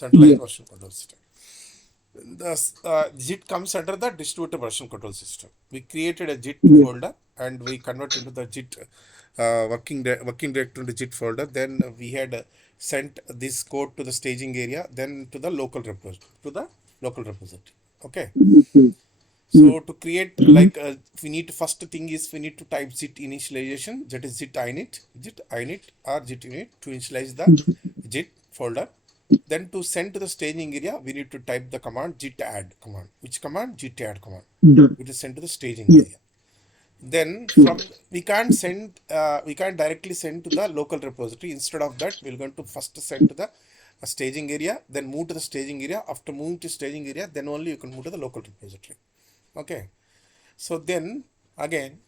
centralized version control system. The Git comes under the distributed version control system. We created a Git folder and we convert into the Git working directory into Git folder. Then we had sent this code to the staging area, then to the local repository. Okay. So to create we need to, first thing is we need to type Git initialization, that is Git init or Git init to initialize the Git folder. Then to send to the staging area, we need to type the command Git Add command. Which command? Git Add command. It is sent to the staging area. Then from we can't directly send to the local repository. Instead of that, we're going to first send to the staging area, then move to the staging area. After moving to staging area, then only you can move to the local repository. Okay. So then again,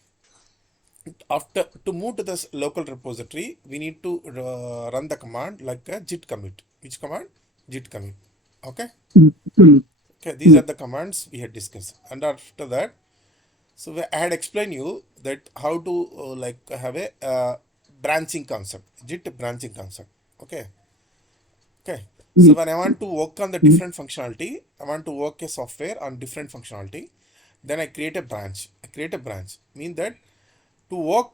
after to move to this local repository, we need to run the command like a git commit. Which command? Git commit. Okay. Okay. These are the commands we had discussed. And after that, so I had explained you that how to have a branching concept, Git branching concept. Okay. Okay. So when I want to work on the different functionality, I want to work a software on different functionality, then I create a branch. Mean that to work,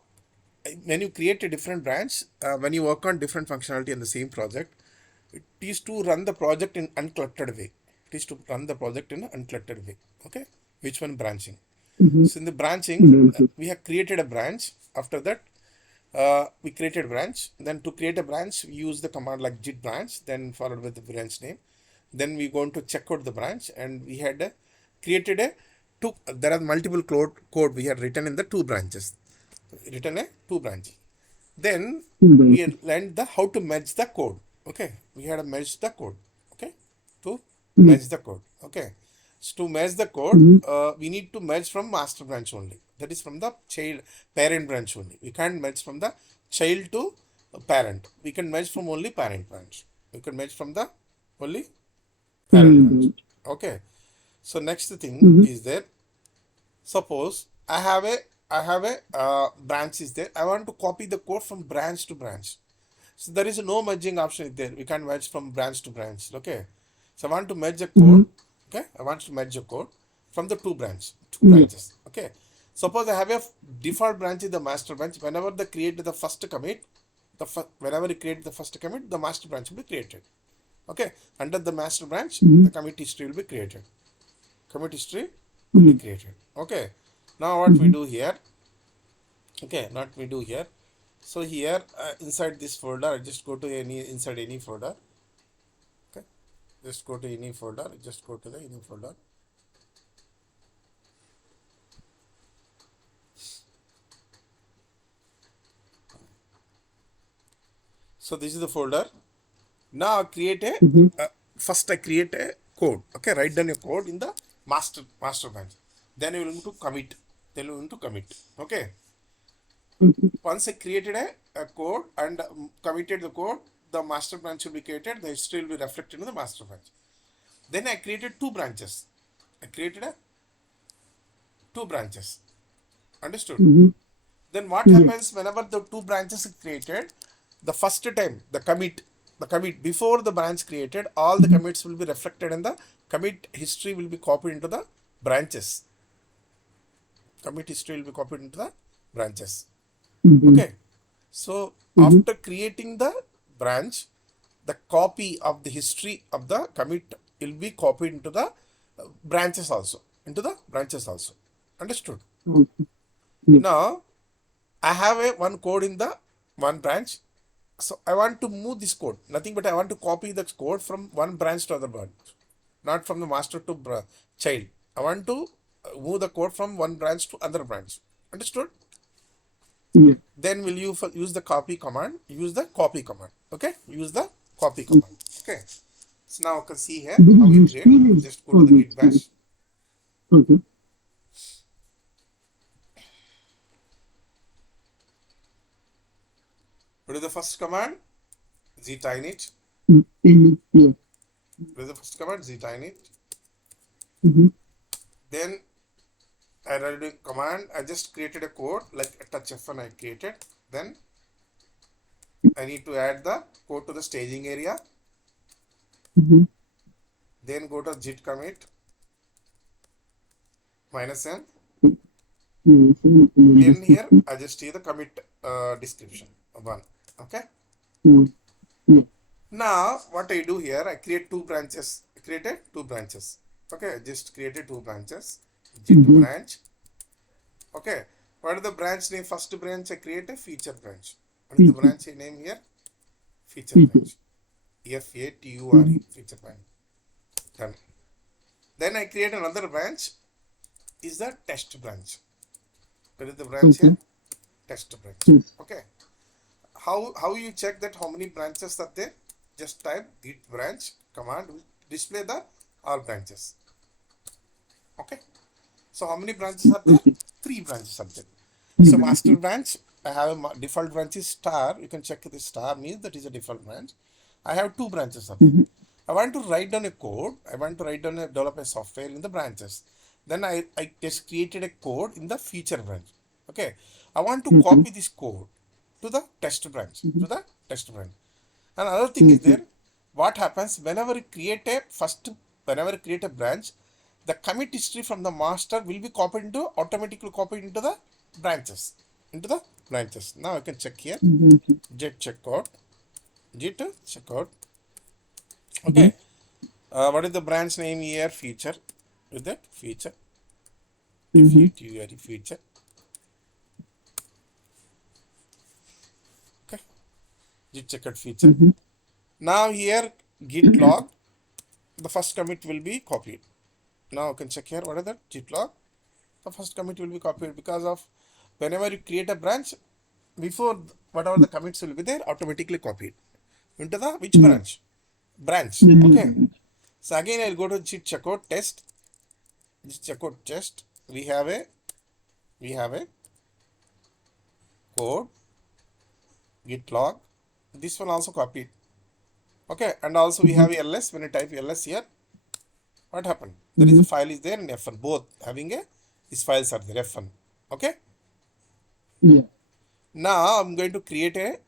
when you create a different branch, when you work on different functionality in the same project, it is to run the project in uncluttered way. Okay. Which one? Branching. So in the branching, we have created a branch. After that, we created a branch. Then to create a branch, we use the command like git branch, then followed with the branch name. Then we going to check out the branch, and we had created a two. There are multiple code we had written in the two branches. Then we had learned how to merge the code. Okay, we had to merge the code. Okay, to merge the code. Okay. So to merge the code, we need to merge from master branch only. That is from the parent branch only. We can't merge from the child to parent. We can merge from only parent branch. Okay. So next thing is there. Suppose I have a branch is there. I want to copy the code from branch to branch. So there is no merging option there. We can't merge from branch to branch. Okay. So I want to merge a code. Okay, I want to merge a code from the two branches. Okay, suppose I have a default branch in the master branch. Whenever they create the first commit, the master branch will be created. Okay, under the master branch, the commit history will be created. Okay, now what we do here? So here inside this folder, I just go to inside any folder. Just go to any folder. So this is the folder. Now I create first I create a code. Okay, write down a code in the master branch. Then you will to commit. Okay. Once I created a code and committed the code, the master branch will be created, the history will be reflected in the master branch. Then I created two branches. Understood? Then what happens whenever the two branches are created, the first time, the commit before the branch created, all the commits will be reflected and the commit history will be copied into the branches. Okay. So after creating the branch, the copy of the history of the commit will be copied into the branches also. Understood? Now I have one code in the one branch. So I want to move this code. Nothing but I want to copy the code from one branch to other branch, not from the master to child. I want to move the code from one branch to other branch. Understood? Then will you use the copy command? Okay, use the copy command. Okay. So now you can see here how we create. Just go to the Git bash. What is the first command? Git init. Then I write a command. I just created a code like a touch F1 I created. Then I need to add the code to the staging area. Then go to git commit -n. Then here I just see the commit description one. Okay. Now what I do here, I create two branches. I created two branches. Okay, I just created two branches. Git branch. Okay. What is the branch name? First branch I create a feature branch. What is the branch name here? Feature branch. FATURE feature branch. Done. Then I create another branch. Is the test branch. What is the branch here? Test branch. Okay. How you check that how many branches are there? Just type git branch command will display the all branches. Okay. So how many branches are there? Three branches are there. So master branch, I have a default branch is star. You can check the star means that is a default branch. I have two branches of there. I want to write down a code. I want to write down a develop a software in the branches. Then I just created a code in the feature branch. Okay. I want to copy this code to the test branch. To the test branch. And another thing is there. What happens whenever you create a branch, the commit history from the master will be automatically copied into the branches. Now I can check here. Git checkout. Okay. What is the branch name here? Feature. Is that feature? Feature. Okay. Git checkout feature. Now here git log. The first commit will be copied. Now I can check here. What is that? Git log. The first commit will be copied because of whenever you create a branch, before whatever the commits will be there, automatically copied into the which branch? Branch. Okay. So again I'll go to git checkout test. This checkout test. We have a code git log. This one also copied. Okay, and also we have ls. When I type ls here, what happened? There is a file is there in F1. Both having these files are there F1. Okay. Now I'm going to create a.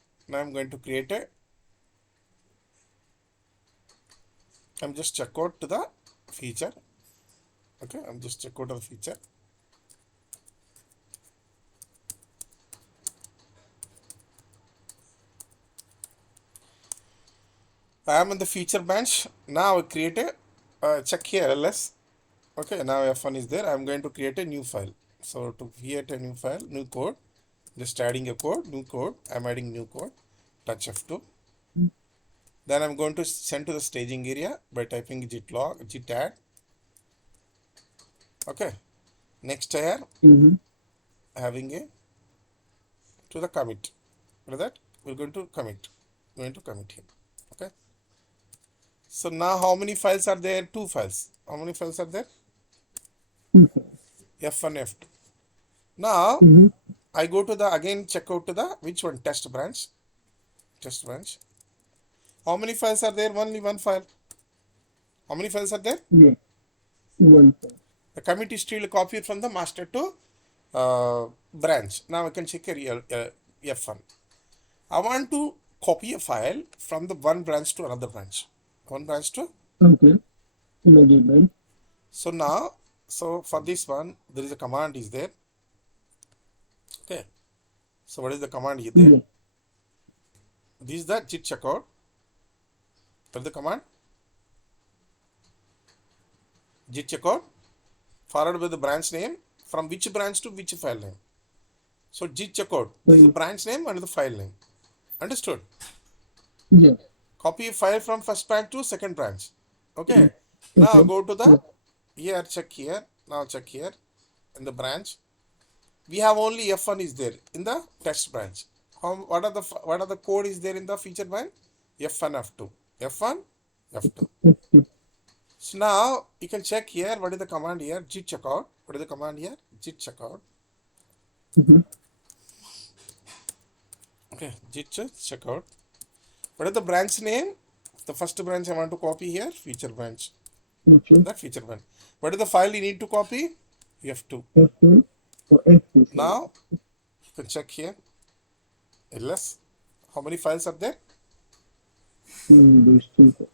I'm just check out to the feature. Okay, I'm just check out of the feature. I am in the feature branch. Now I create a check here ls. Okay, now F1 is there. I'm going to create a new file. So to create a new file, new code, just adding a code, new code. I'm adding new code. Touch F2. Then I'm going to send to the staging area by typing git log, git add. Okay. Next here, having a to the commit. For that, we're going to commit. Going to commit here. Okay. So now how many files are there? Two files. How many files are there? F1, F2. Now I go to the again check out to the which one? Test branch. Test branch. How many files are there? Only one file. How many files are there? One file. The commit is still copied from the master to branch. Now I can check here F1. I want to copy a file from the one branch to another branch. One branch to. Okay. Another branch. So now, for this one, there is a command is there. Okay. So what is the command here there? This is the git checkout. What is the command? Git checkout followed by the branch name from which branch to which file name. So git checkout is the branch name and the file name. Understood? Yes. Copy a file from first branch to second branch. Okay. Now go to the here, check here. Now check here in the branch. We have only F1 is there in the test branch. What are the code is there in the feature branch? F1, F2. F1, F2. So now you can check here. What is the command here? Git checkout. What is the command here? Git checkout. Okay, Git checkout. What is the branch name? The first branch I want to copy here. Feature branch. That feature branch. What is the file you need to copy? F2. Now you can check here. ls. How many files are there? There's two files.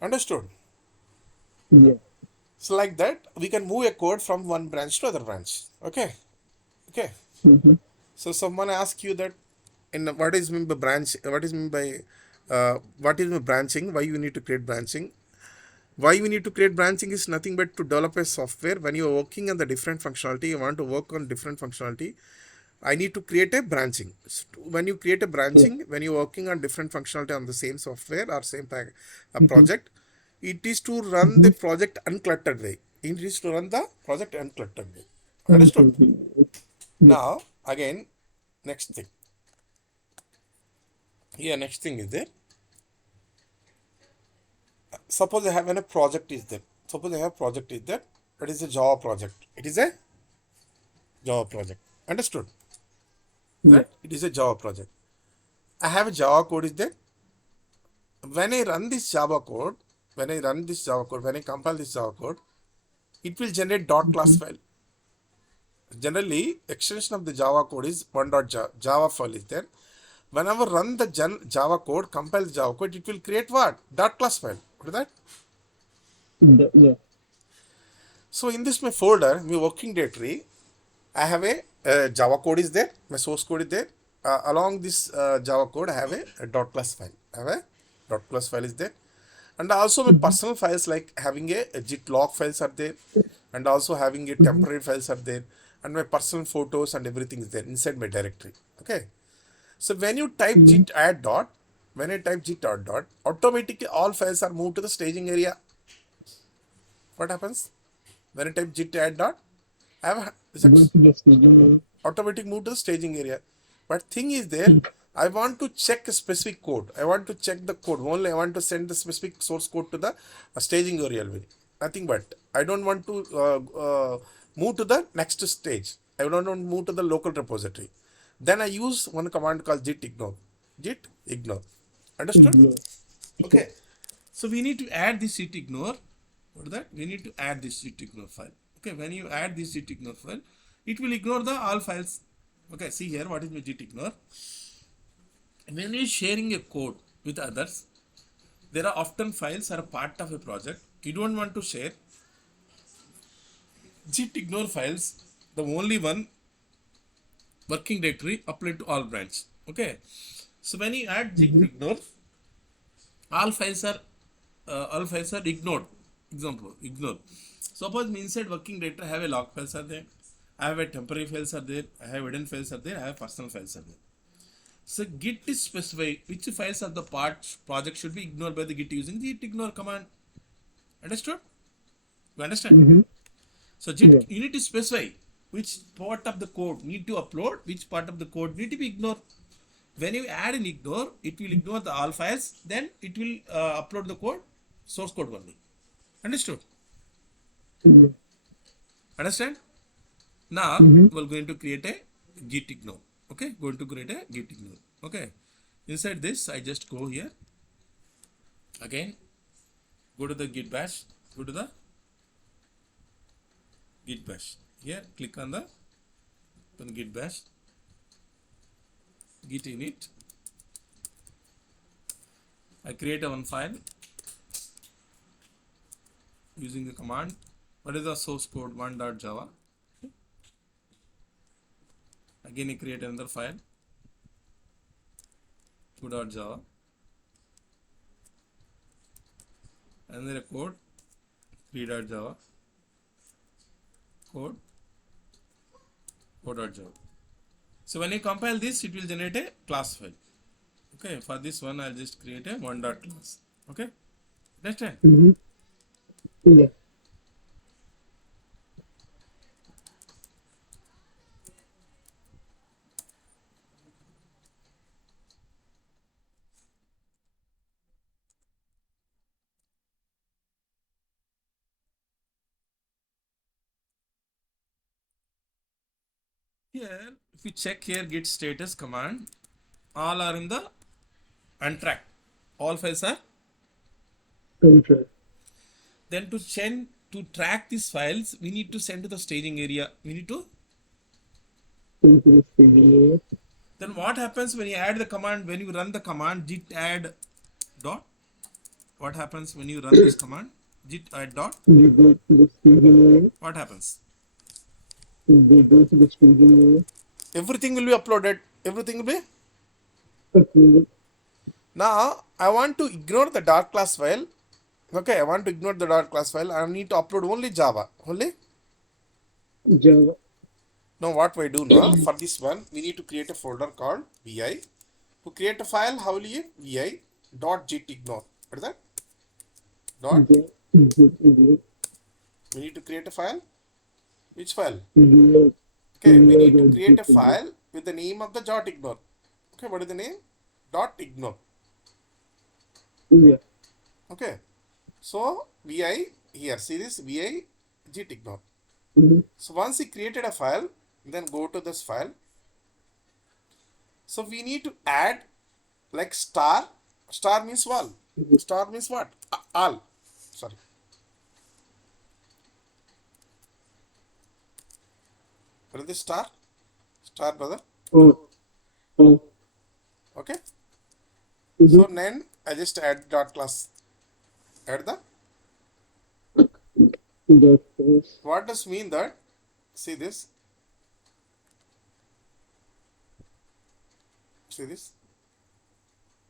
Understood? Yeah. So like that, we can move a code from one branch to other branch. Okay. Okay. Mm-hmm. So someone asks you that in what is mean by branch? What is mean by what is branching? Why you need to create branching? Why we need to create branching is nothing but to develop a software. When you are working on the different functionality, you want to work on different functionality. I need to create a branching. When you create a Yeah. branching, when you're working on different functionality on the same software or same Mm-hmm. project, it is to run Mm-hmm. the project uncluttered way. It is to run the project uncluttered way. Understood? Mm-hmm. Yeah. Now, again, next thing. Here, next thing is there. Suppose I have a project is there. Suppose I have project is there. It is a Java project. It is a Java project. Understood? Yeah. Right? It is a Java project. I have a Java code is there. When I run this Java code, when I compile this Java code, it will generate dot class Mm-hmm. file. Generally, extension of the Java code is one dot Java file is there. Whenever run the Java code, compile the Java code, it will create what? Dot class file. What is that? Yeah. So in this my folder, my working directory, I have a Java code is there, my source code is there. Along this Java code, I have a dot class file. I have a dot class file is there, and also my Mm-hmm. personal files like having a Git log files are there, and also having a Mm-hmm. temporary files are there, and my personal photos and everything is there inside my directory. Okay. So when you type Mm-hmm. Git add dot, when I type Git add dot, automatically all files are moved to the staging area. What happens when I type Git add dot? I have is Go it to the staging. automatic move to the staging area. But thing is there, I want to check a specific code. I want to check the code. Only I want to send the specific source code to the staging area. Nothing but I don't want to move to the next stage. I don't want to move to the local repository. Then I use one command called git ignore. Git ignore. Understood? Ignore. Sure. Okay. So we need to add this git ignore. What is that? We need to add this git ignore file. Okay. When you add this git ignore file, it will ignore the all files. Okay. See here. What is my git ignore? When you're sharing a code with others, there are often files are a part of a project. You don't want to share git ignore files. The only one working directory applied to all branch. Okay. So when you add git Mm-hmm. ignore, all files are ignored. Example, ignore. Suppose me inside working directory I have a log files are there, I have a temporary files are there, I have hidden files are there, I have personal files are there. So git is specify which files of the project should be ignored by the git using the git ignore command. Understood? You understand? Mm-hmm. So Yeah. git you need to specify which part of the code need to upload, which part of the code need to be ignored. When you add an ignore, it will ignore the all files, then it will upload the code, source code only. Understood? Mm-hmm. Understand? Now Mm-hmm. we're going to create a git ignore. Okay, going to create a git ignore. Okay, inside this I just go here again, go to the git bash, go to the git bash. Here click on the git bash, git init. I create a one file using the command. What is the source code 1.java? Again I create another file 2.java, another code 3.java, code 4.java. So when you compile this, it will generate a class file. Okay, for this one I'll just create a one dot class. Okay, understand? Mm-hmm. Yeah. Here, if you check here git status command, all are in the untracked. All files are. Control. Then to send to track these files, we need to send to the staging area. We need to. Into the staging area. Then what happens when you add the command? When you run the command git add dot, what happens when you run this command? Git add dot, We go to the staging area. what happens? We go to the staging area. Everything will be uploaded. Everything will be. Upload Now, I want to ignore the dot class file. Okay, I want to ignore the dot class file. I need to upload only Java. Only. Java. Now, what we do now? For this one, we need to create a folder called vi. To create a file, how will you vi dot git ignore? What is that? Dot. Git ignore. We need to create a file. Which file? Ignore. Okay, we need to Ignore create a git ignore. file with the name of the dot ignore. Okay, what is the name? Dot ignore. Yeah. Okay, so vi here, see this vi git ignore. Mm-hmm. So once we created a file, then go to this file. So we need to add like star. Star means all. Star means what? All. Sorry. What is this star? Star, brother. Oh. Oh. Okay. Mm-hmm. So then I just add dot class. Add the. Dot class. What does mean that? See this. See this.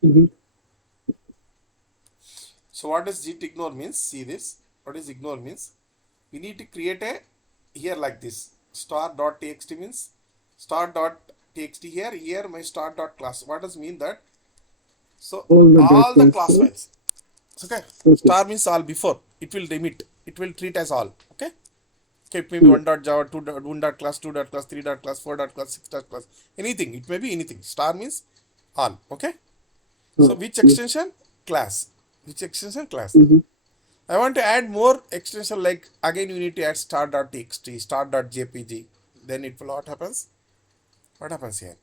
Mm-hmm. So what does git ignore means? See this. What is ignore means? We need to create a here like this. Star dot txt means star dot txt here. Here my star dot class. What does mean that? So All the all the dot class class. files. Okay. Okay. Star means all before. It will remit. It will treat as all. Okay. Okay, it may be Yeah. 1 dot Java, 2 dot, 1 dot class, 2 dot class, 3 dot class, 4 dot class, 6 dot class, anything. It may be anything. Star means all. Okay. So which Yeah. extension? Class. Which extension? Class. Mm-hmm. I want to add more extension like again you need to add star.txt, star.jpg. Then it will what happens? What happens here?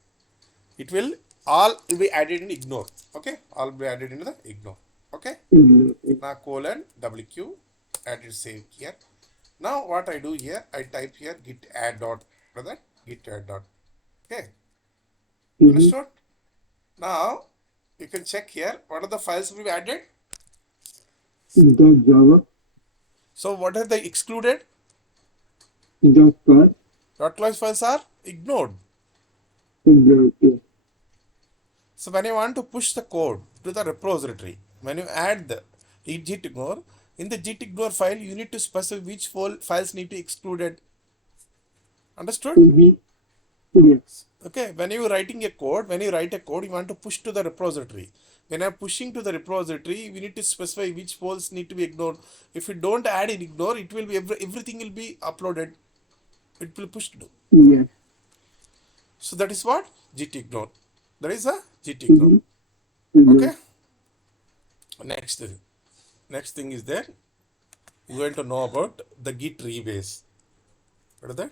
It will all will be added in ignore. Okay? All will be added into the ignore. Okay? Ignore. Now colon WQ added save here. Now what I do here, I type here git add dot brother git add dot. Okay? Mm-hmm. Understood? Now you can check here what are the files will be added. Dot Java. So what are they excluded? Dot class. Dot class files are ignored. Ignore. Yeah. So when you want to push the code to the repository, when you add the git ignore, in the git ignore file, you need to specify which files need to be excluded. Understood? Mm-hmm. Yes. Okay, when you writing a code, when you write a code, you want to push to the repository. When I'm pushing to the repository, we need to specify which files need to be ignored. If you don't add in ignore, it will be everything will be uploaded. It will push to. Yes. So that is what git ignore. That is a git ignore. Mm-hmm. Okay. Next thing is there. You're going to know about the Git Rebase. What is that?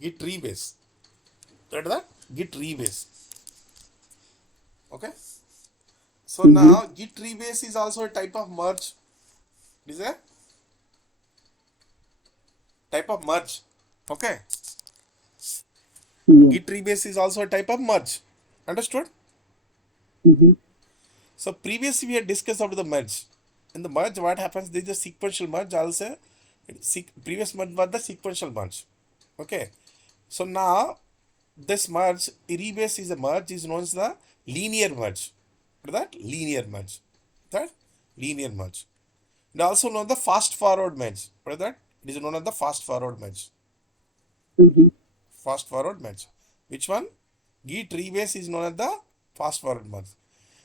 Git Rebase. What is that? Git Rebase. Okay. So now Git Rebase is also a type of merge. It is a type of merge. Okay. Yeah. Git Rebase is also a type of merge. Understood? Mm-hmm. So previously we had discussed about the merge. In the merge, what happens? There is a sequential merge also. Previous merge was the sequential merge. Okay. So now this merge, rebase is a merge, is known as the linear merge. What is that? Linear merge. That linear merge. And also known the fast forward merge. What is that? It is known as the fast forward merge. Mm-hmm. Fast forward merge. Which one? Git rebase is known as the fast forward merge.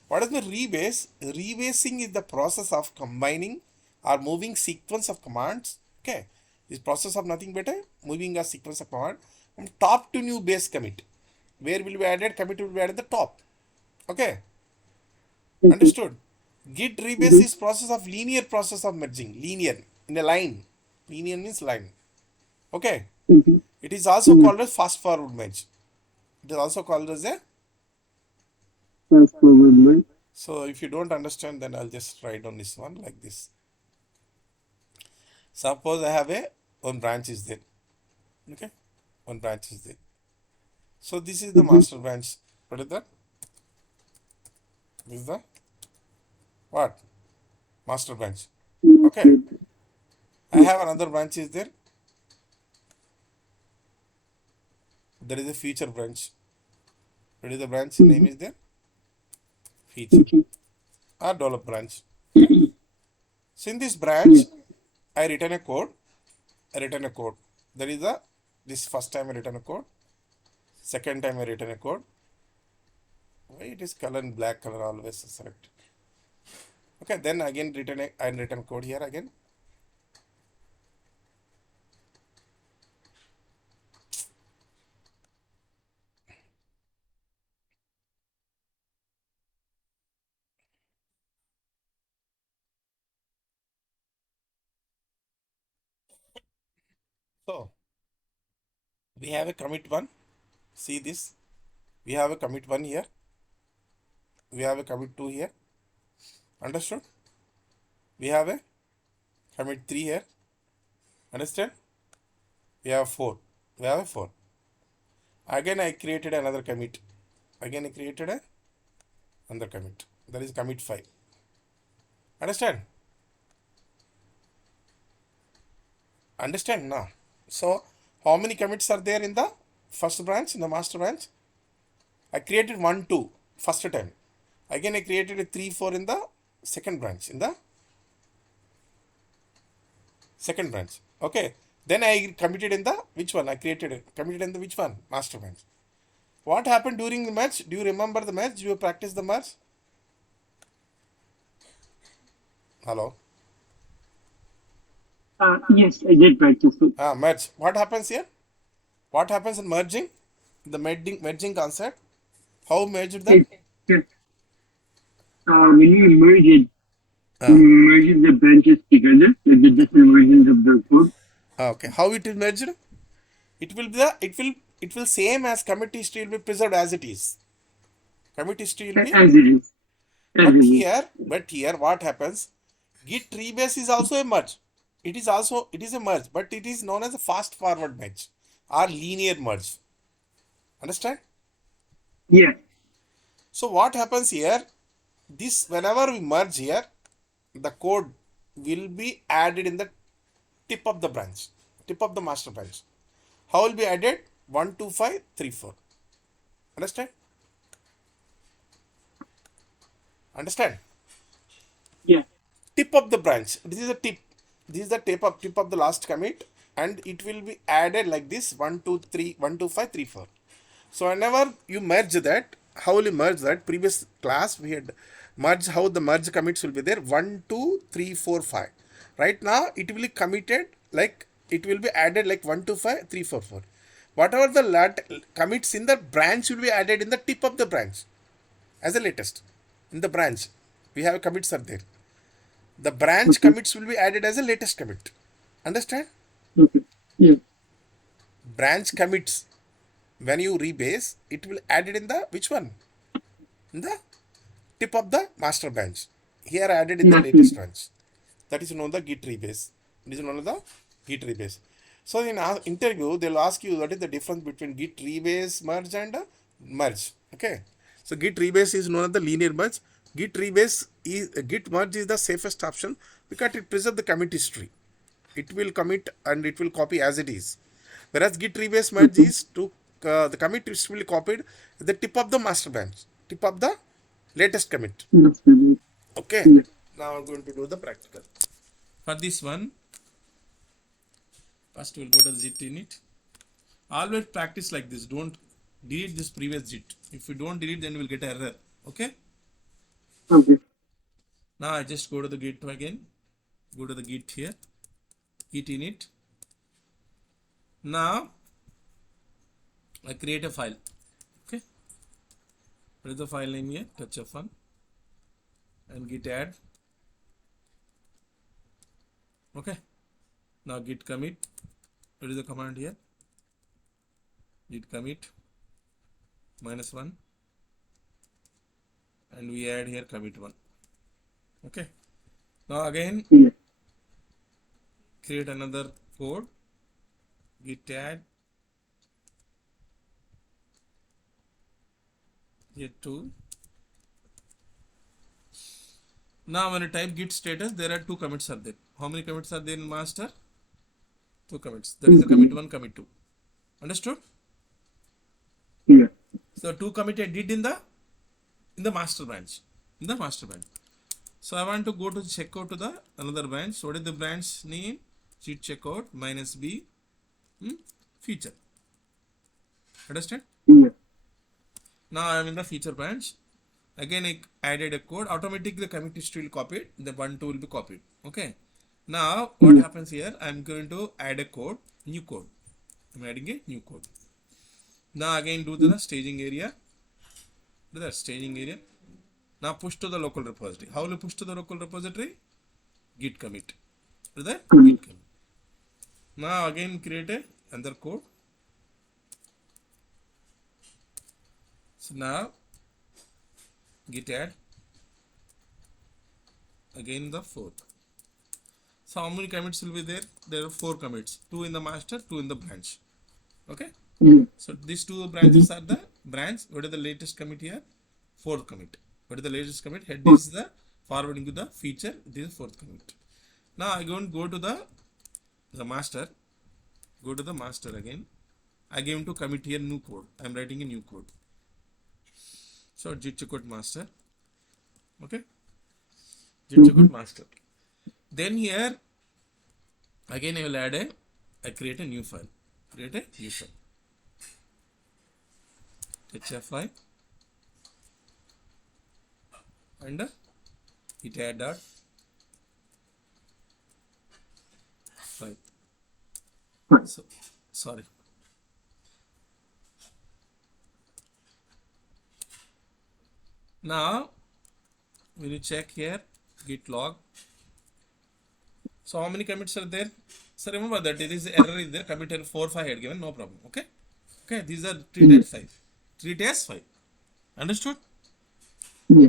What is the rebase? Rebasing is the process of combining or moving sequence of commands. Okay. This process of nothing but moving a sequence of command from top to new base commit. Where will be added? Commit will be added at the top. Okay. Understood? Git rebase is process of linear process of merging. Linear. In a line. Linear means line. Okay. Mm-hmm. It is also called as fast forward merge. It is also called as a. Fast forward merge. So if you don't understand, then I'll just write on this one like this. Suppose I have one branch is there. Okay. One branch is there. So this is the master branch. What is that? This is the what? Master branch. Okay. Master. I have another branch is there. There is a feature branch. What is the branch name Mm-hmm. is there? Feature Mm-hmm. or develop branch. Okay. So in this branch, Yeah. I written a code. I written a code. There is a this first time I written a code. Second time I written a code. Why it is color in black color always select. Okay, then again written a I written code here again. So we have a commit one. See this. We have a commit one here. We have a commit two here. Understood? We have a commit three here. Understand? We have four. We have a four. Again I created another commit. Again I created a another commit. That is commit five. Understand? Understand now? So how many commits are there in the first branch, in the master branch? I created 1, 2 first time. Again I created a 3, 4 in the second branch. In the second branch. Okay. Then I committed in the which one? I created it. Committed in the which one? Master branch. What happened during the merge? Do you remember the merge? Do you practice the merge? Hello? Yes, I did practice it. Merge. What happens here? What happens in merging? The merging concept. How merged that? It, it when you merge it, you Uh, merge the branches together with the different versions of the code. okay. How it is merged? It will be the it will same as commit history will be preserved as it is. Commit history will be, As it is. As but it is. here what happens? Git rebase is also a merge. It is a merge, but it is known as a fast forward merge or linear merge. Understand? Yeah. So what happens here? This whenever we merge here, the code will be added in the tip of the branch, tip of the master branch. How will be added? 1, 2, 5, 3, 4. Understand? Understand? Yeah. Tip of the branch. This is a tip. This is the tip of the last commit, and it will be added like this: 1, 2, 3, 1, 2, 5, 3, 4. So whenever you merge that, how will you merge that? Previous class we had merged how the merge commits will be there: 1, 2, 3, 4, 5. Right now it will be committed like it will be added like 1, 2, 5, 3, 4, 4. Whatever the commits in the branch will be added in the tip of the branch as a latest in the branch. We have commits are there. The branch Okay. commits will be added as a latest commit. Understand? Okay. Yeah. Branch commits, when you rebase, it will added in the which one? In the tip of the master branch. Here added in the latest Nothing. branch. That is known the Git rebase. It is known as the Git rebase. So in our interview, they'll ask you what is the difference between Git rebase merge and merge. Okay. So Git rebase is known as the linear merge. Git rebase is Git merge is the safest option because it preserves the commit history. It will commit and it will copy as it is. Whereas Git rebase merge Okay. is to the commit is will be copied at the tip of the master branch, tip of the latest commit. That's good. Okay. Yeah. Now I'm going to do the practical. For this one, first we'll go to Git init. Always practice like this. Don't delete this previous Git. If you don't delete, then you will get error. Okay. Okay. Now I just go to the Git again. Go to the Git here. Git init. Now I create a file. Okay. What is the file name here? Touch F1 and Git add. Okay. Now Git commit. What is the command here? Git commit -1 and we add here commit 1. Okay. Now again Yeah. create another code. Git add here 2 Now when you type git status, there are 2 commits are there. How many commits are there in master? 2 commits. That is the commit 1, commit 2. Understood? Yeah. So 2 commit I did in the master branch. In the master branch. So I want to go to checkout to the another branch. So what is the branch name? Git checkout minus B feature. Understand? Yeah. Now I am in the feature branch. Again I added a code. Automatically the commit history will copied. The 1, 2 will be copied. Okay. Now what happens here? I am going to add a code, new code. I am adding a new code. Now again do the staging area. Do the staging area. Now push to the local repository. How will you push to the local repository? Git commit. Do that? Git commit. Now again create another code. So now Git add. Again the 4th. So how many commits will be there? There are 4 commits. 2 in the master, 2 in the branch. Okay. Yeah. So these 2 branches are the branch. What is the latest commit here? 4th commit. What is the latest commit? Head is the forwarding to the feature. This is 4th commit. Now I go to the master. Go to the master again. I give to commit here new code. I am writing a new code. So git checkout master. Okay. Git checkout master. Then here again I will add I create a new file. Create a new file. HFI and Git Add dot file. So sorry. Now when you check here git log. So how many commits are there? So remember that there is error is there. Commit error 4, 5 had given, no problem. Okay. Okay. These are treated as 5. Treat as 5. Understood? Yeah.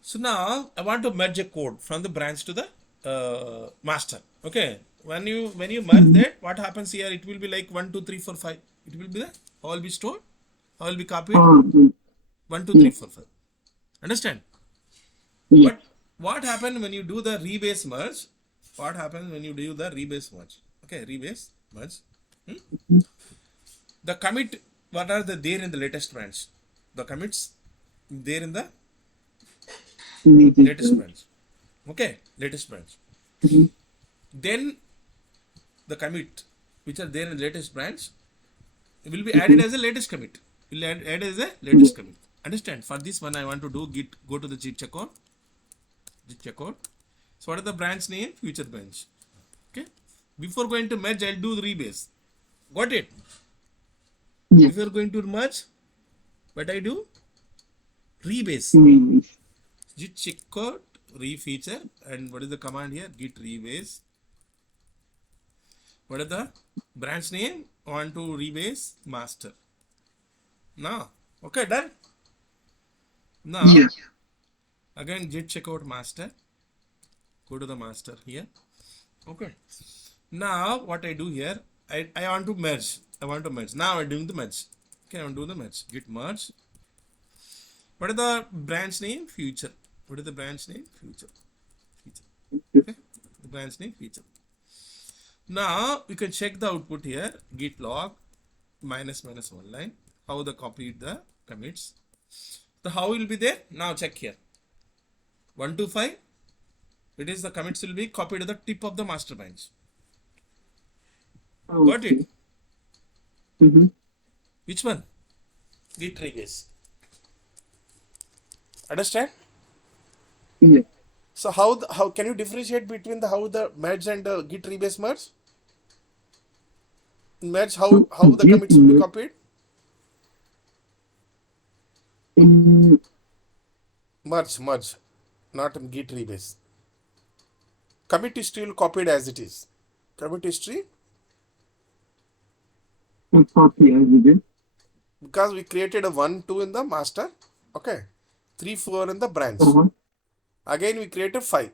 So now I want to merge a code from the branch to the master. Okay. When you merge that, what happens here? It will be like 1, 2, 3, 4, 5. It will be there. How will be stored? How will be copied? 1, 2, 3, 4, 5. Understand? Yeah. But what happens when you do the rebase merge? What happens when you do the rebase merge? Okay, rebase merge. The commit, what are there in the latest branch? The commits there in the latest branch. Okay, latest branch. Then the commit which are there in the latest branch will be added as a latest commit. Will add as a latest commit. Understand? For this one I want to do git, go to the git checkout. Git checkout. So what is the branch name? Future branch. Okay. Before going to merge, I'll do the rebase. Got it? Yeah. Before going to merge, what I do? Rebase. Git checkout refeature, and what is the command here? Git rebase. What is the branch name? I want to rebase master. Now, okay, done. Now, Yeah. again git checkout master. Go to the master here. Okay. Now what I do here, I want to merge. I want to merge. Now I'm doing the merge. Okay, I want to do the merge. Git merge. What is the branch name? Future. What is the branch name? Future. Okay. The branch name future. Now you can check the output here. Git log minus 1 line. How the copied the commits. The how will be there. Now check here. 1 to 5. It is the commits will be copied to the tip of the master branch. Got it? Which one? Git rebase. Understand? Yeah. So how can you differentiate between how the merge and git rebase merge? Merge how the commits will be copied? Merge, not in git rebase. Commit history will copied as it is. Commit history, because we created a 1, 2 in the master. Okay. 3, 4 in the branch. Again we created 5.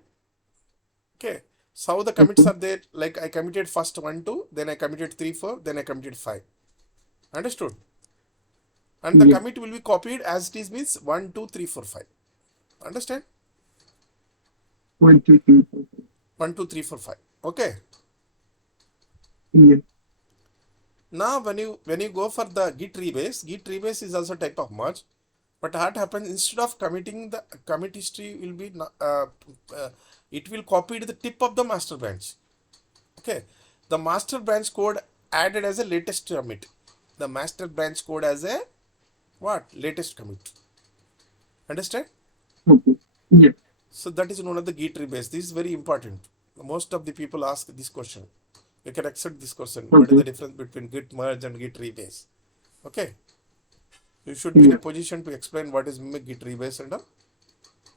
Okay. So how the commits are there? Like I committed first 1, 2, then I committed 3, 4, then I committed 5. Understood? And the commit will be copied as it is, means 1, 2, 3, 4, 5. Understand? 1, 2, 3, 4, 5. 1, 2, 3, 4, 5. Okay. Yeah. Now when you go for the Git Rebase is also type of merge. But what happens, instead of committing, the commit history will be it will copy to the tip of the master branch. Okay, the master branch code added as a latest commit. The master branch code as a what? Latest commit. Understand? Okay. Yeah. So that is known as the Git Rebase. This is very important. Most of the people ask this question. You can accept this question. What is Okay. the difference between Git merge and Git Rebase? Okay. You should be in Yeah. a position to explain what is Git Rebase and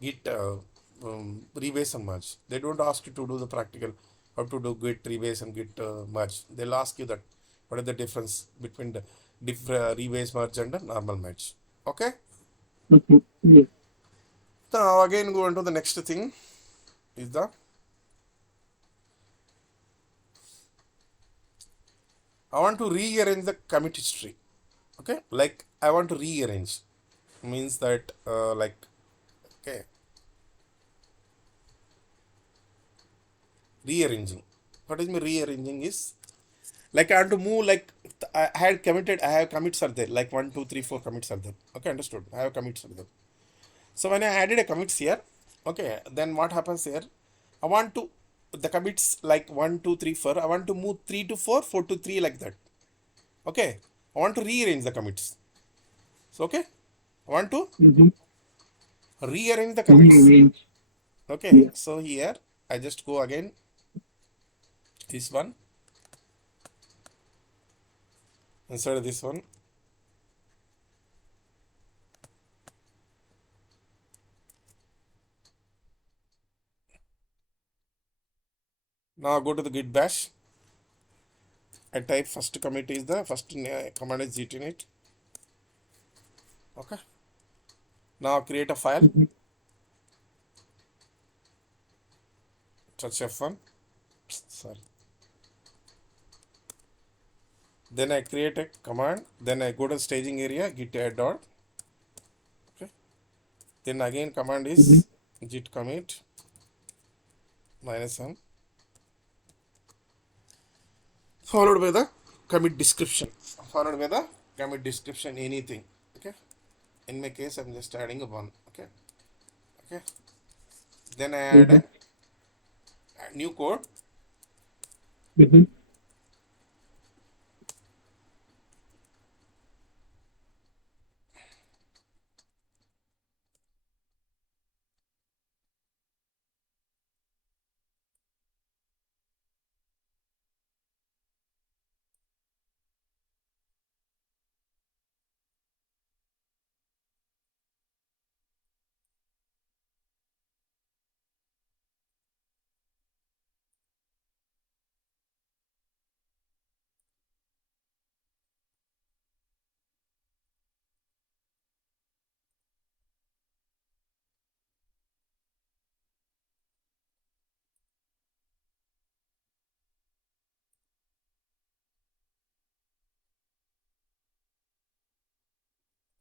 Git Rebase and merge. They don't ask you to do the practical how to do Git Rebase and Git merge. They'll ask you that what is the difference between the Rebase merge and the normal merge. Okay. Okay. Yeah. Now again go on to the next thing is the I want to rearrange the commit history. Okay, like I want to rearrange means that like okay, rearranging. What is me rearranging is like I want to move, like I had committed, I have commits are there, like 1, 2, 3, 4 commits are there. Okay, understood. I have commits are there. So when I added a commits here, okay, then what happens here? I want to the commits like 1, 2, 3, 4. I want to move 3 to 4, 4 to 3 like that. Okay, I want to rearrange the commits. So okay, I want to Mm-hmm. rearrange the commits. Rearrange. Okay, Yeah. so here I just go again this one instead of this one. Now go to the git bash. I type first commit is the first command is git init. Okay. Now create a file. Mm-hmm. Touch F1. Sorry. Then I create a command. Then I go to staging area git add dot. Okay. Then again command Mm-hmm. is git commit -1 followed by the commit description. Followed by the commit description anything. Okay. In my case, I'm just adding a 1. Okay. Okay. Then I add Mm-hmm. a new code. Mm-hmm.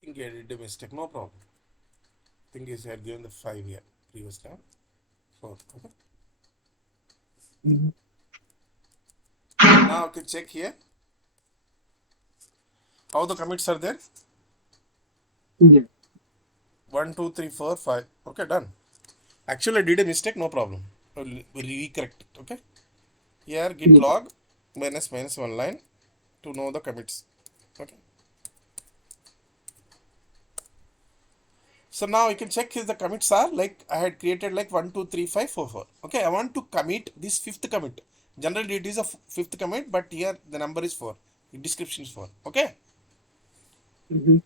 Think I did a mistake. No problem. Think is I had given the 5 here previous time. 4. Okay. Mm-hmm. Now okay, check here how the commits are there. Yeah. 1, 2, 3, 4, 5. Okay, done. Actually, I did a mistake. No problem. We'll recorrect it. Okay. Here git Yeah. log -1 line to know the commits. Okay. So now you can check if the commits are like I had created like 1, 2, 3, 5, 4, 4. Okay, I want to commit this fifth commit. Generally it is a fifth commit, but here the number is 4. The description is 4. Okay. Mm-hmm.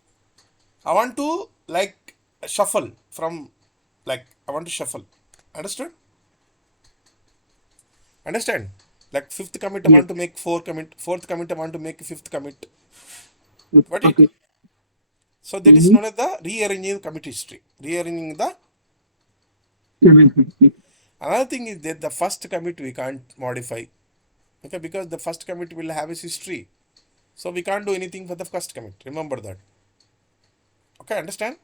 I want to like shuffle from like I want to shuffle. Understood? Understand? Like fifth commit I Yeah. want to make 4 commit, fourth commit I want to make fifth commit. What it? Okay. So that is Mm-hmm. known as the rearranging commit history. Rearranging the Mm-hmm. another thing is that the first commit we can't modify. Okay, because the first commit will have its history. So we can't do anything for the first commit. Remember that. Okay, understand?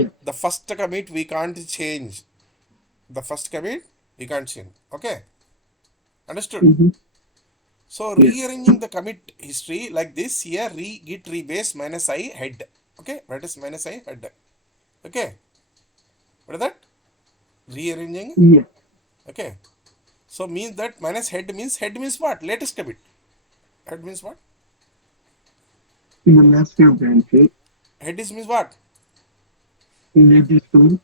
Yeah. The first commit we can't change The first commit we can't change. Okay, understood? Mm-hmm. So Yeah. rearranging the commit history like this here, git rebase minus I head. Okay, what is minus I head? Okay, what is that? Rearranging. Yeah. Okay, so means that minus head means what? Latest commit. Head means what? In the master branch, right? Head is means what? In that store.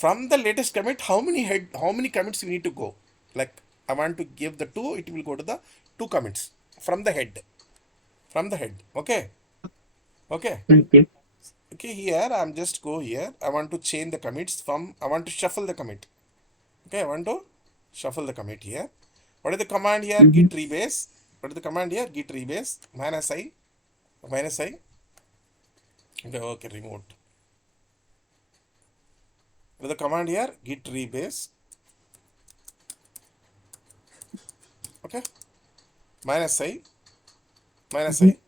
From the latest commit, how many commits we need to go? Like I want to give the two, it will go to the two commits from the head. From the head. Okay. Okay. Okay. Okay, here I'm just go here. I want to change the commits from I want to shuffle the commit. Okay, I want to shuffle the commit here. What is the command here? Mm-hmm. Git rebase. What is the command here? Git rebase minus I. Okay, okay, remote. What is the command here? Git rebase. Okay, minus I minus Mm-hmm. I.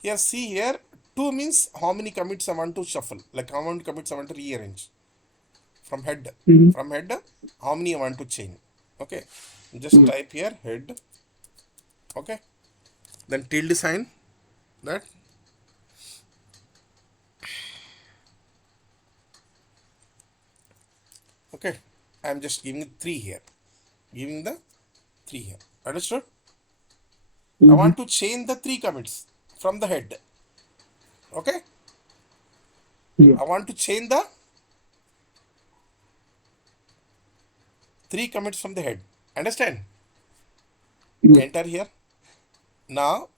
Here, see here, 2 means how many commits I want to shuffle, like how many commits I want to rearrange from head. Mm-hmm. From head, how many I want to change. Okay, just Yeah. type here head. Okay, then tilde sign that. Okay, I'm just giving 3 here. Giving the 3 here. Understood? I Mm-hmm. want to change the 3 commits from the head. Okay, Yeah. I want to change the 3 commits from the head. Understand? Yeah. Enter here. Now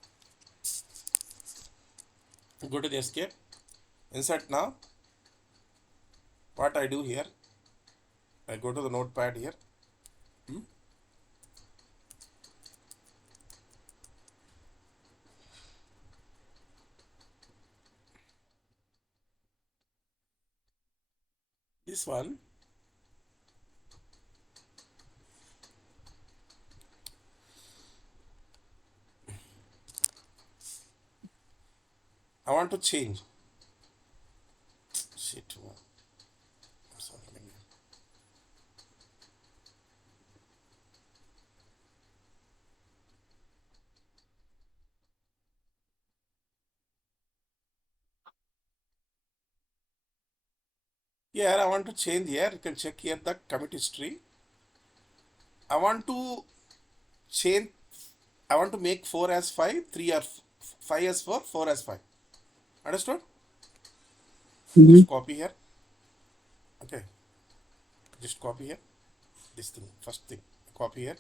go to the escape. Insert now. What I do here, I go to the notepad here. This one, I want to change. Shit. Sorry. Here I want to change here. You can check here the commit history. I want to change. I want to make 4 as 5, 3 as 5 as 4, 4 as 5. Understood? Mm-hmm. Just copy here. Okay. Just copy here. This thing. First thing. Copy here.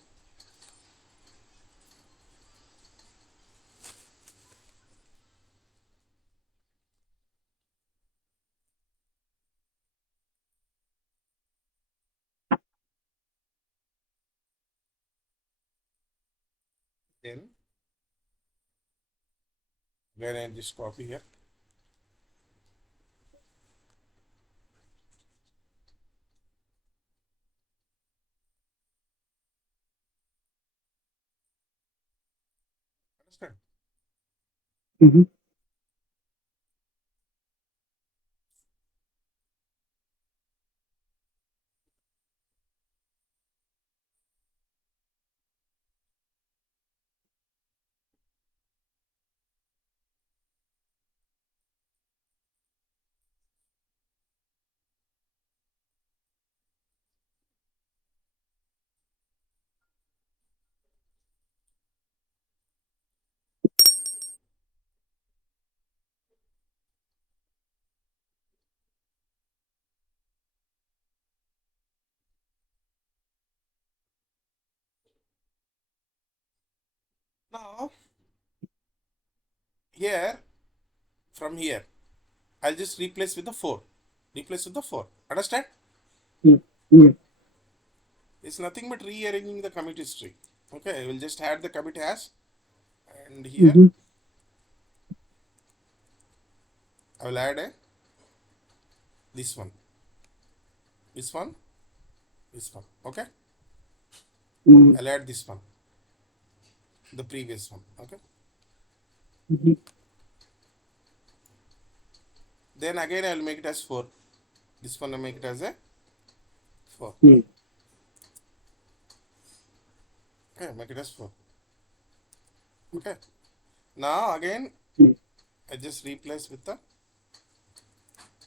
Then I just copy here. Understand? Mm-hmm. Now here from here I'll just replace with the 4. Replace with the 4. Understand? Yeah. Yeah. It's nothing but rearranging the commit history. Okay, I will just add the commit hash and here Mm-hmm. I will add a this one, this one, this one. Okay, Mm-hmm. I'll add this one, the previous one. Okay, Mm-hmm. then again I will make it as 4. This one I make it as a 4. Mm. Okay, make it as 4. Okay. Now again, Mm. I just replace with the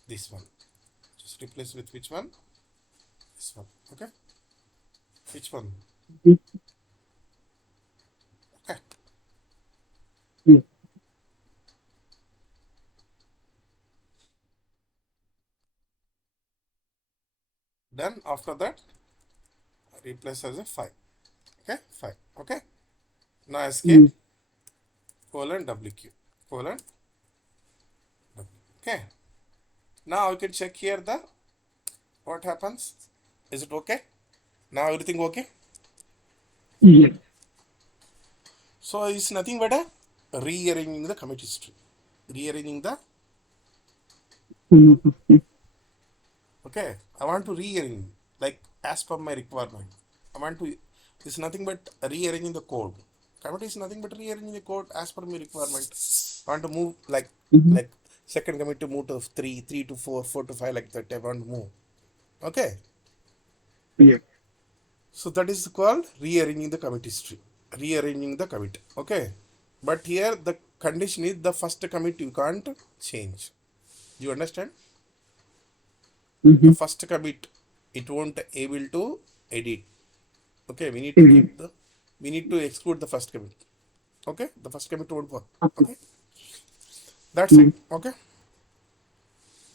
this one. Just replace with which one? This one. Okay. Which one? Mm. Okay. Mm. Then after that, replace as a 5. Okay, 5. Okay. Now escape Mm. colon WQ colon W. Okay. Now we can check here the what happens. Is it okay? Now everything okay? Yeah. So it's nothing but a rearranging the commit history. Rearranging the Mm. Mm. okay. I want to rearrange like as per my requirement. I want to it's nothing but rearranging the code. Commit is nothing but rearranging the code as per my requirement. I want to move Mhm. like second commit to move to 3, 3 to 4, 4 to 5 like that. I want to move. Okay. Yeah. So that is called rearranging the commit history. Rearranging the commit. Okay. But here the condition is the first commit you can't change. Do you understand? The Mhm. first commit it won't able to edit. Okay, we need to Mm. keep the we need to exclude the first commit. Okay, the first commit won't work. Okay. Okay, that's it. Mm. Okay,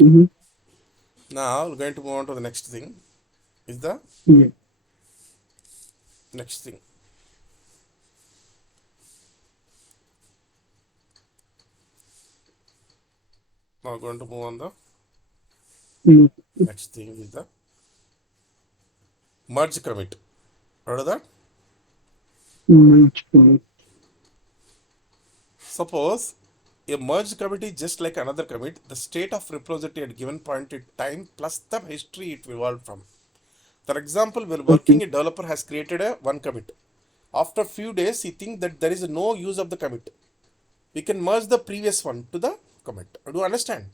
Mhm. now we're going to move on to the next thing. Is the Yeah. next thing. Now we're going to move on the Mm. next thing is the merge commit. Heard of that? Mm. Mm. Suppose a merge commit is just like another commit. The state of repository at given point in time plus the history it evolved from. For example, when Okay. working, a developer has created a one commit. After few days, he thinks that there is no use of the commit. We can merge the previous one to the commit. Do you understand?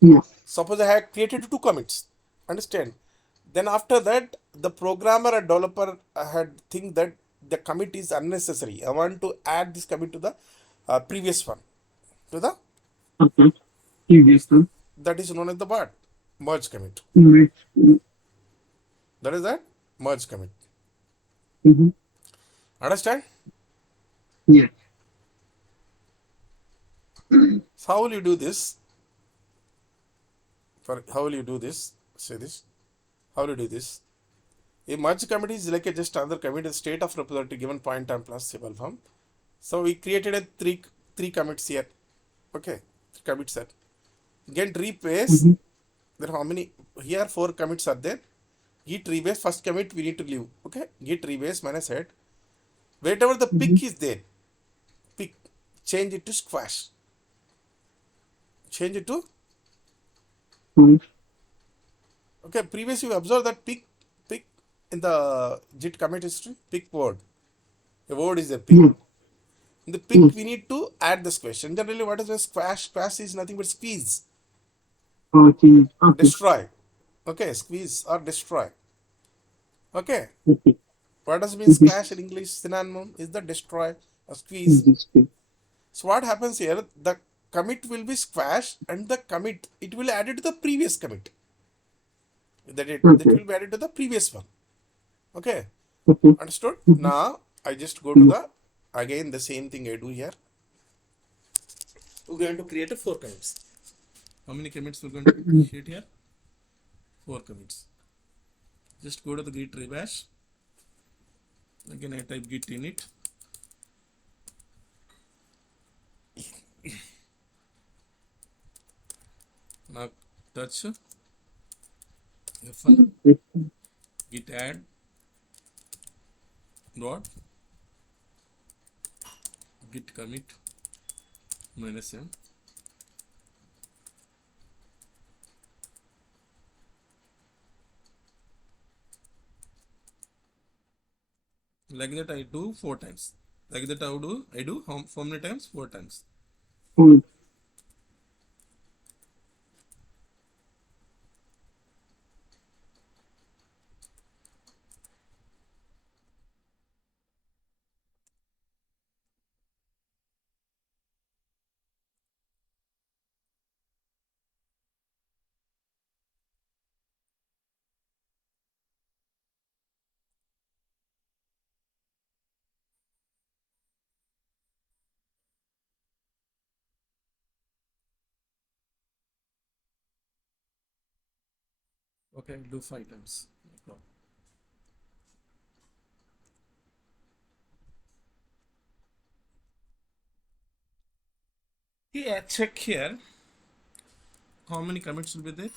Yes. Suppose I have created two commits. Understand? Then after that, the programmer or developer had think that the commit is unnecessary. I want to add this commit to the previous one. To the Okay. Previous one. that is known as the what? Merge commit. Mm. Mm. That is that merge commit. Mhm. Understand? Yes. So how will you do this? For how will you do this? Say this. How will you do this? A merge commit is like a just another commit, a state of repository given point time plus symbol form. So we created a three commits here. Okay, three commits set. Git Rebase. Mhm. There are how many? Here four commits are there. Git Rebase first commit we need to leave. Okay, Git Rebase minus head. Wherever the Mhm. pick is there, pick change it to squash. Change it to Mm. okay. Previously we observed that pick in the Git commit history. Pick word. A word is a pick. Yes. In the pick, Yes. we need to add the squash. And generally, what is a squash? Squash is nothing but squeeze, Okay. Okay. destroy. Okay, squeeze or destroy. Okay, Okay. what does mean Mhm. squash in English? Synonym is the destroy or squeeze. Yes. So what happens here? The commit will be squash, and the commit it will add it to the previous commit. That Okay. will be added to the previous one. Okay, Okay. understood? Mhm. Now I just go to Mm. the again the same thing I do here. We're going to create a four commits. How many commits we're going to Mm. create here? Four commits. Just go to the Git Rebash. Again, I type Git init. Now touch F1 Git Add dot Git commit minus M. Like that I do four times. Like that I do how many times? Four times. Mm. Okay, do 5 times. No problem. Yeah, check here. How many commits will be there?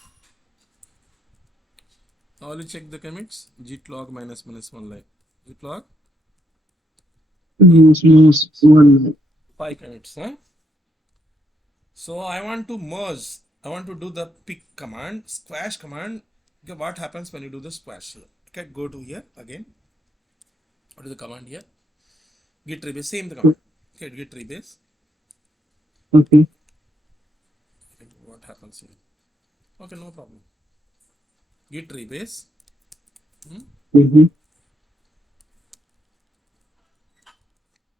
Now will check the commits. Git log minus minus one line. Git log minus one. 5 commits, huh? So I want to merge. I want to do the pick command, squash command. Okay, what happens when you do the squash here? Okay, go to here again. What is the command here? Git rebase, same the command. Okay, git rebase. Okay. Okay, what happens here? Okay, no problem. Git rebase. Mm-hmm.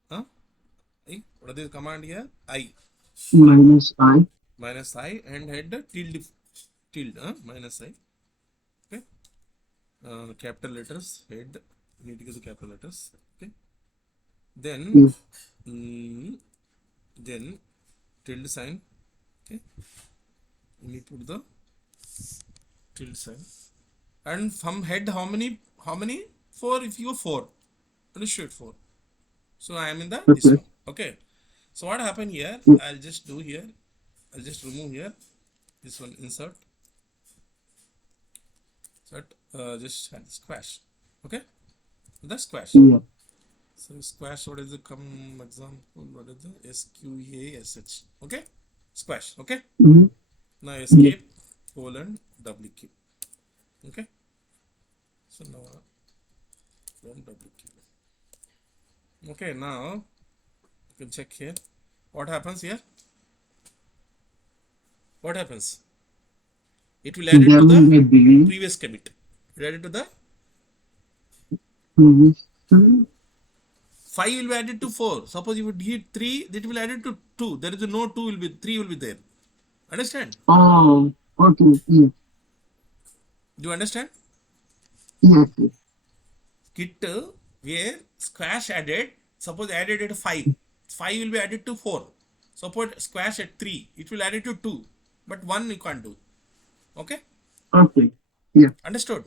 Huh? What is the command here? I Minus I. minus I and head tilde minus I. Okay. Capital letters head. You need to use the capital letters. Okay. Then Yes. then tilde sign. Okay. You need to put the tilde sign. And from head, how many? 4. If you go 4, understood 4. So I am in the this Okay. one. Okay. So what happened here? I'll just do here. I'll just remove here. This one insert. Just squash. Okay. The squash. Yeah. So squash. What is the example? What is the SQASH? Okay. Squash. Okay. Mm-hmm. Now Yeah. escape colon WQ. Okay. So now from WQ. Okay. Now you can check here. What happens here? What happens? It will add it There to will the be a begin. previous commit. It added to the Previous. 5 will be added to 4. Suppose you would hit 3, that will add it to 2. There is no 2 will be 3 will be there. Understand? Oh. Okay. Yes. Do you understand? Yes. Yes. Git where squash added, suppose added at 5. 5 will be added to 4. Suppose squash at 3, it will add it to 2. But 1 you can't do. Okay? Okay. Yeah. Understood?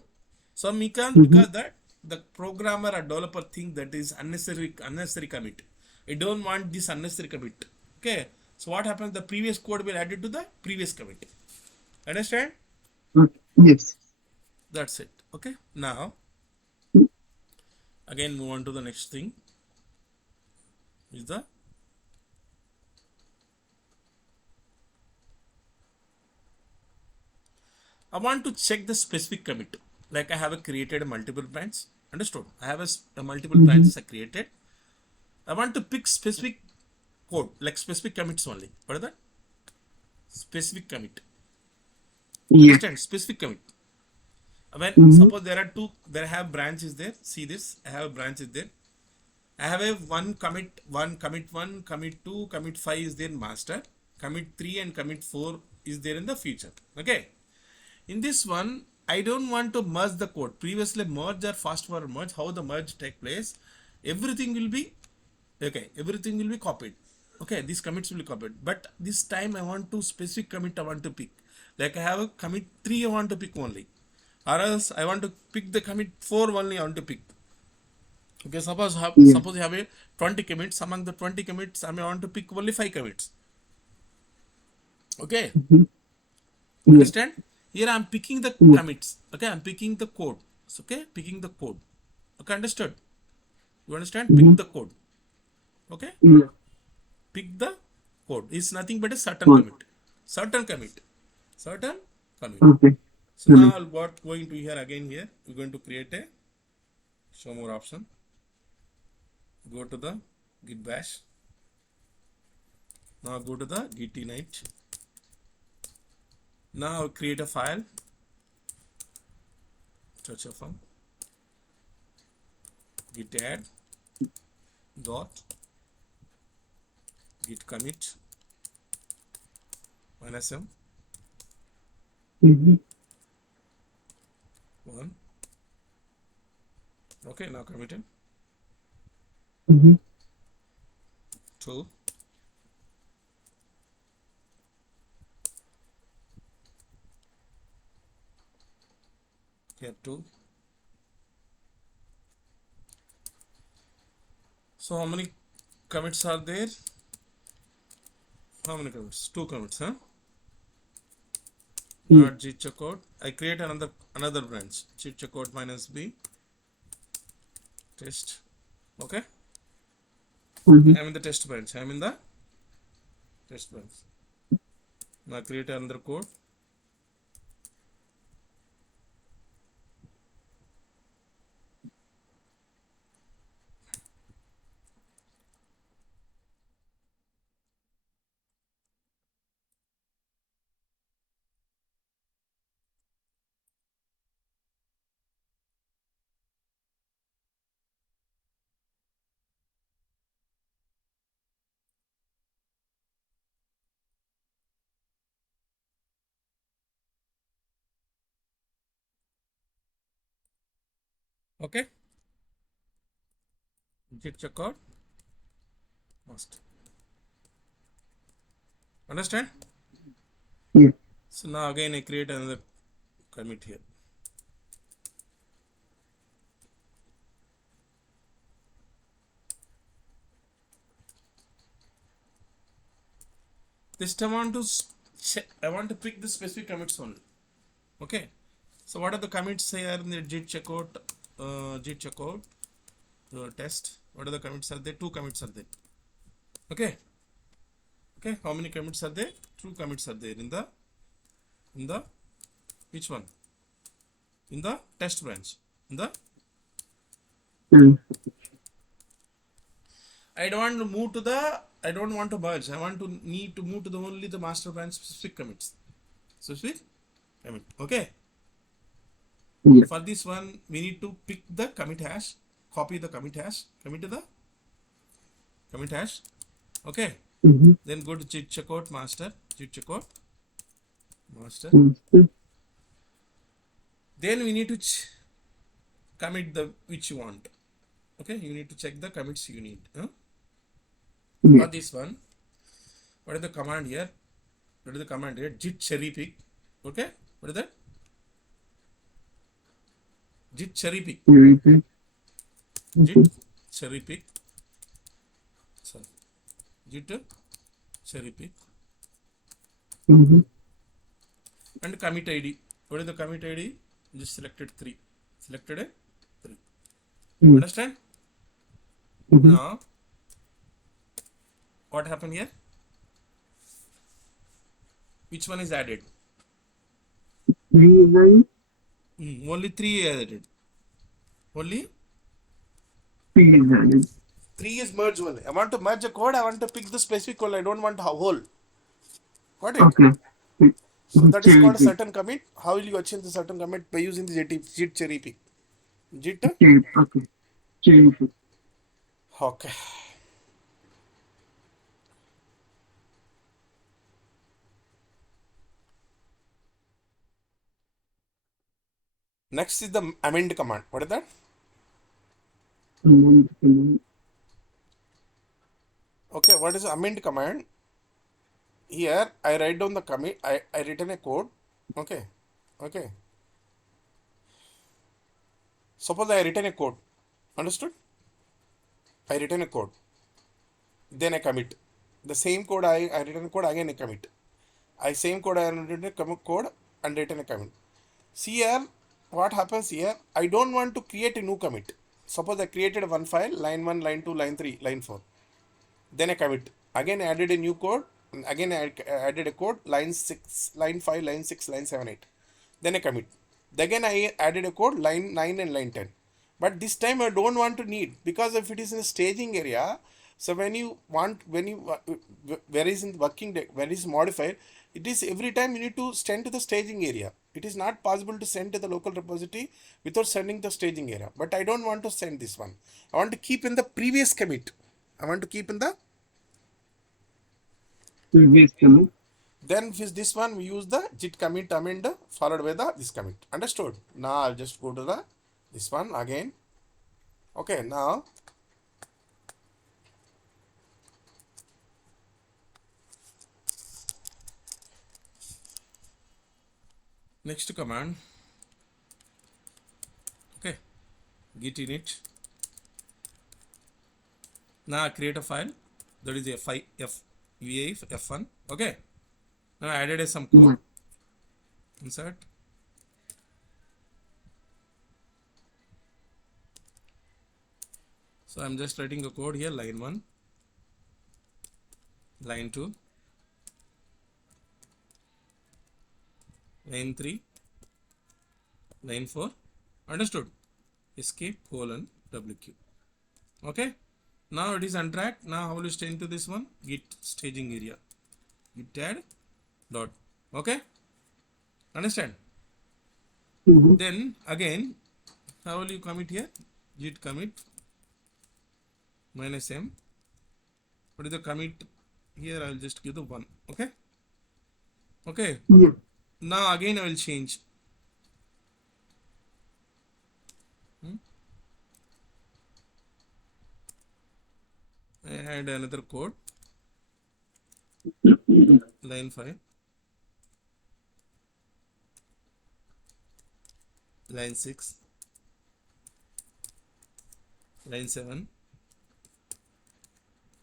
So Mm-hmm. because that the programmer or developer think that is unnecessary commit. I don't want this unnecessary commit. Okay. So what happens? The previous code will add it to the previous commit. Understand? Okay. Yes. That's it. Okay. Now again move on to the next thing. Is the I want to check the specific commit. Like I have created a multiple branch. Understood? I have a multiple Mm-hmm. branches I created. I want to pick specific code, like specific commits only. What is that? Specific commit. Yes. Understand? Specific commit. When Mm-hmm. suppose there have branches there. See this? I have branches there. I have a one, commit 2, commit 5 is there in master. Commit 3 and commit 4 is there in the future. Okay. In this one, I don't want to merge the code. Previously, merge or fast forward merge, how the merge take place, everything will be okay. Everything will be copied. Okay, these commits will be copied. But this time, I want to specific commit. I want to pick. Like I have a commit 3. I want to pick only, or else I want to pick the commit 4 only. I want to pick. Okay, Yes. suppose you have a 20 commits. Among the 20 commits, I may want to pick only 5 commits. Okay. Mm-hmm. Yes. Understand? Here I am picking the Yes. commits. Okay, I am picking the code. Okay, picking the code. Okay, understood? You understand? Pick Mm-hmm. the code. Okay, Yeah. pick the code. It's nothing but a certain Good. commit. Certain commit. Certain commit. Okay. So now Mm-hmm. I'll going to here again here. We're going to create a show more option. Go to the Git bash. Now go to the Git init. Now create a file. Touch of Git add dot git commit -m Mm-hmm. 1. Okay, now committed. Mm-hmm. 2. here 2. So how many commits are there? How many commits? 2 commits, huh? Yes. Not git checkout. I create another branch. Git checkout minus b test. Okay. Mm-hmm. I'm in the test branch. I'm in the test branch. Now create another code. Okay. Git checkout must. Understand? Yes. So now again I create another commit here. This time I want to pick the specific commits only. Okay. So what are the commits here in the git checkout? Git checkout test. What are the commits are there? 2 commits are there. Okay. Okay. How many commits are there? 2 commits are there in the which one? In the test branch. In the Mm. I don't want to move to the. I don't want to merge. I want to need to move to the only the master branch specific commits. Specific commit. Okay. Yes. For this one, we need to pick the commit hash, copy the commit hash, commit to the commit hash. Okay. Mm-hmm. Then go to git checkout master, git checkout master. Mm-hmm. Then we need to commit the which you want. Okay. You need to check the commits you need. Huh? For Yes. this one, what is the command here? What is the command here? Git cherry pick. Okay. What is that? Git cherry pick. Mm-hmm. Git Mm-hmm. cherry pick. Sorry. Git cherry pick Mm-hmm. and commit ID. What is the commit ID? Just selected 3. Selected a 3. Yes. Understand? Mm-hmm. Now, what happened here? Which one is added? 3 Only 3 added. Only 9 3 is merge only. I want to merge a code. I want to pick the specific code. I don't want a whole. Got it? Okay. So that is Cherry called a pick. certain commit. How will you achieve the certain commit? By using the Git cherry pick. Git. Okay. Cherry pick. Okay. Next is the amend command. What is that? Mm-hmm. Okay. What is the amend command? Here I write down the commit. I written a code. Okay. Okay. Suppose I written a code. Understood? I written a code. Then I commit. The same code I written a code again I commit. I same code I written a code and written a commit. See here, what happens here? I don't want to create a new commit. Suppose I created one file, line 1, line 2, line 3, line 4. Then I commit. Again I added a new code. Again I added a code, line 6, line 5, line 6, line 7, 8. Then I commit. Again I added a code, line 9 and line 10. But this time I don't want to need, because if it is in a staging area, so when you where is in working day, where is modified, it is every time you need to send to the staging area. It is not possible to send to the local repository without sending the staging area. But I don't want to send this one. I want to keep in the previous commit. I want to keep in the, Previous commit. then with this one we use the git commit amend followed by the this commit. Understood? Now I'll just go to the this one again. Okay, now next command. git init. Now create a file, that is a file f1. Okay, now I added some code. Insert. So I'm just writing a code here, line 1, line 2, line 3, line 4. Understood? Escape colon WQ. Okay. Now it is on track. Now how will you stay into this one? Git staging area. Git add dot. Okay. Understand? Then again, how will you commit here? Git commit -m. What is the commit here? I will just give the 1. Okay. Okay. Yeah. Now again I will change. I add another code. Line 5. Line 6. Line 7.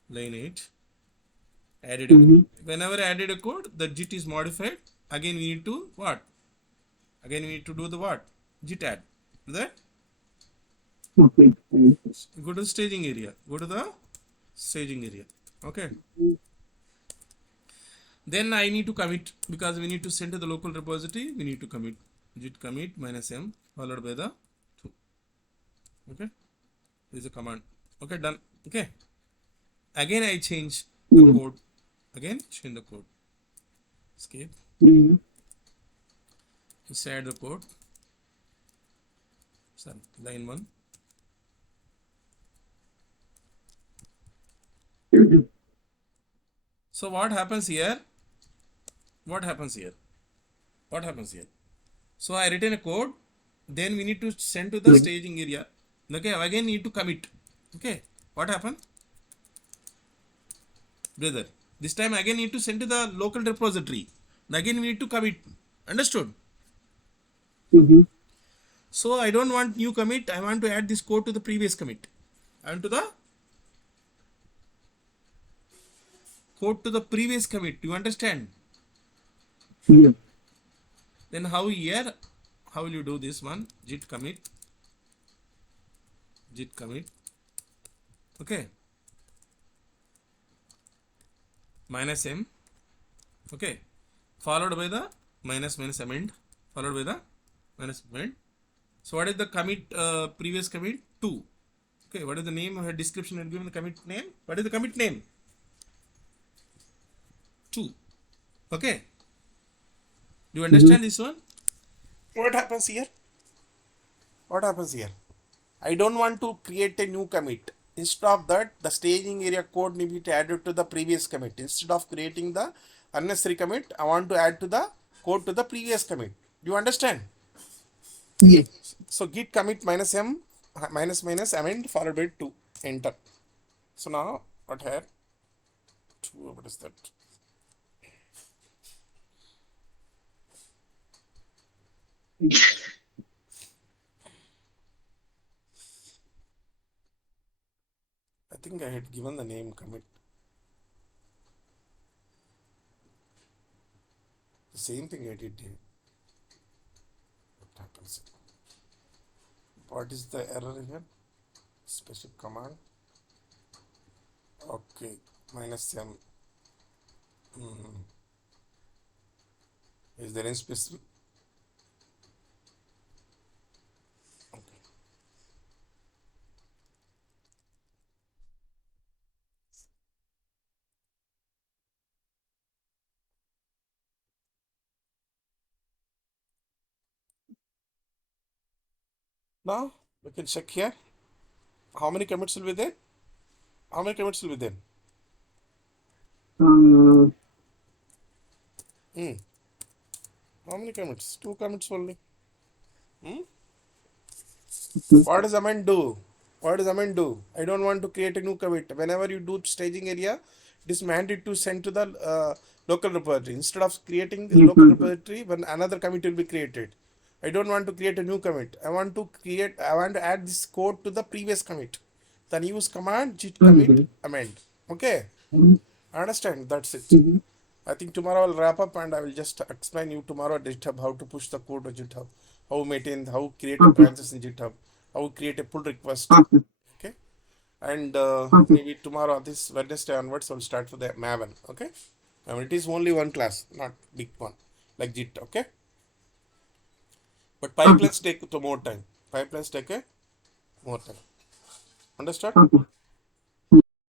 Line 8. Added a code. Whenever I added a code, the Git is modified. Again we need to what? Again we need to do the what? Git add. That? Okay. Go to the staging area. Go to the staging area. Okay. Then I need to commit, because we need to send to the local repository. We need to commit git commit -m followed by the 2. Okay. This is a command. Okay, done. Okay. Again I change the code. Again change the code. Escape. Inside the code. Sorry, line 1. So what happens here? What happens here? What happens here? So I written a code, then we need to send to the staging area. Okay, again need to commit. Okay, what happened? Brother, this time again need to send to the local repository. Again we need to commit. Understood? So I don't want new commit. I want to add this code to the previous commit. And to the code to the previous commit. You understand? Yeah. Then how here? How will you do this one? Git commit. Git commit. Okay. -m. Okay. Followed by the minus amend. Followed by the minus amend. So what is the commit? Previous commit 2. Okay. What is the name? Description and given the commit name. What is the commit name? 2. Okay. Do you understand this one? What happens here? What happens here? I don't want to create a new commit. Instead of that, the staging area code need to be added to the previous commit. Instead of creating the unnecessary commit, I want to add to the code to the previous commit. Do you understand? Yes. So git commit -m minus amend followed by 2. Enter. So now what here? 2. What is that? I think I had given the name commit. The same thing I did here. What happens? What is the error here? Special command. Okay, -m. Is there any specific? Okay. Now we can check here. How many commits will be there? How many commits will be there? How many commits? 2 commits only. What does amend do? What does amend do? I don't want to create a new commit. Whenever you do staging area, it is mandated to send to the local repository. Instead of creating the local repository, when another commit will be created. I don't want to create a new commit. I want to add this code to the previous commit. Then use command git commit Okay. amend. Okay. Mm-hmm. Understand? That's it. Mm-hmm. I think tomorrow I'll wrap up and I will just explain you tomorrow at GitHub how to push the code to GitHub, how create a Okay. branches in GitHub, how create a pull request. Okay. Okay. And Okay. maybe tomorrow, this Wednesday onwards, I'll start for the Maven. Okay. It is only one class, not big one like Git. Okay. But Okay. pipelines take to more time. Pipelines take a more time. Understand? Okay.